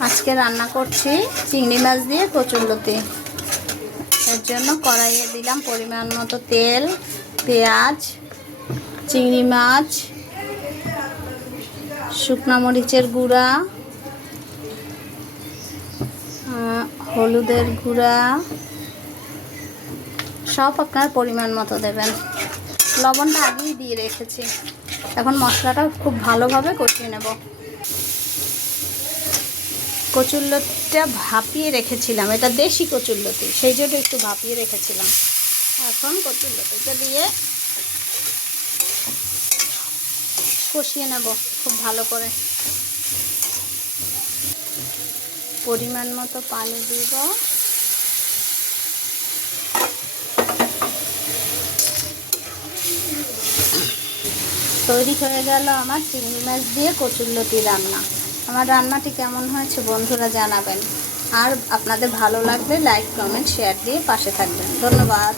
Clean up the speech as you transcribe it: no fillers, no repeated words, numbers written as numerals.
আজকে রান্না করছি চিংড়ি মাছ দিয়ে কচুরলতি। এর জন্য কড়াইয়ে দিলাম পরিমাণ মতো তেল, পেঁয়াজ, চিংড়ি মাছ, শুকনো মরিচের গুঁড়া, হলুদের গুঁড়া, সব আপনার পরিমাণ মতো দেবেন। লবণটা আগেই দিয়ে রেখেছি। এখন মশলাটা খুব ভালোভাবে কষিয়ে নেব। কচুরলতিটা ভাপিয়ে রেখেছিলাম, এটা দেশি কচুরলতি, সেই জন্য একটু ভাপিয়ে রেখেছিলাম। এখন কচুরলতিটা দিয়ে কষিয়ে নেব খুব ভালো করে। পরিমাণ মতো পানি দিব। তৈরি হয়ে গেল আমার চিংড়ি মাছ দিয়ে কচুরলতি রান্না। আমার রান্নাটি কেমন হয়েছে বন্ধুরা জানাবেন। আর আপনাদের ভালো লাগলে লাইক, কমেন্ট, শেয়ার দিয়ে পাশে থাকবেন। ধন্যবাদ।